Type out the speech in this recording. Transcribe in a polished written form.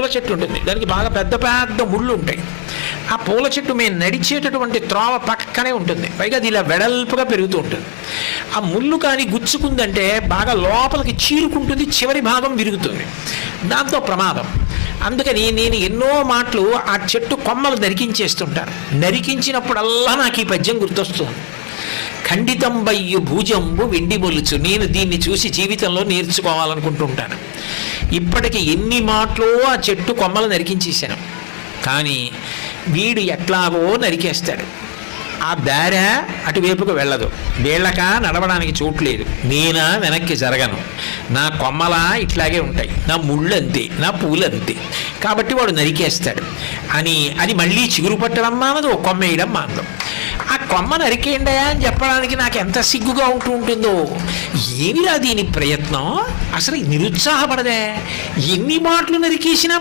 పూల చెట్టు ఉంటుంది, దానికి బాగా పెద్ద పెద్ద ముళ్ళు ఉంటాయి. ఆ పూల చెట్టు మేము నడిచేటటువంటి త్రోవ పక్కనే ఉంటుంది, పైగా అది ఇలా వెడల్పుగా పెరుగుతూ ఉంటుంది. ఆ ముళ్ళు కానీ గుచ్చుకుందంటే బాగా లోపలికి చీరుకుంటుంది, చివరి భాగం విరుగుతుంది, దాంతో ప్రమాదం. అందుకని నేను ఎన్నో మాటలు ఆ చెట్టు కొమ్మలు నరికించేస్తుంటాను. నరికించినప్పుడల్లా నాకు ఈ పద్యం గుర్తొస్తుంది. ఖండితంబయ్యు భూజంబు వెండి మొలుచు. నేను దీన్ని చూసి జీవితంలో నేర్చుకోవాలనుకుంటుంటాను. ఇప్పటికి ఎన్ని మాటలు ఆ చెట్టు కొమ్మలు నరికించేశాను, కానీ వీడు ఎట్లాగో నరికేస్తాడు. ఆ దార అటువైపుకు వెళ్ళదు, వీళ్ళక నడవడానికి చోట్లేదు, నేనా వెనక్కి జరగను, నా కొమ్మలా ఇట్లాగే ఉంటాయి, నా ముళ్ళు అంతే, నా పూలు అంతే, కాబట్టి వాడు నరికేస్తాడు అని అది మళ్ళీ చిగురు పట్టడం మానదు, కొమ్మ వేయడం మానదు. ఆ కొమ్మ నరికేయండి అని చెప్పడానికి నాకు ఎంత సిగ్గుగా ఉంటుందో. ఏమిరా దీని ప్రయత్నం, అసలు నిరుత్సాహపడదే, ఎన్ని మాటలు నరికేసినా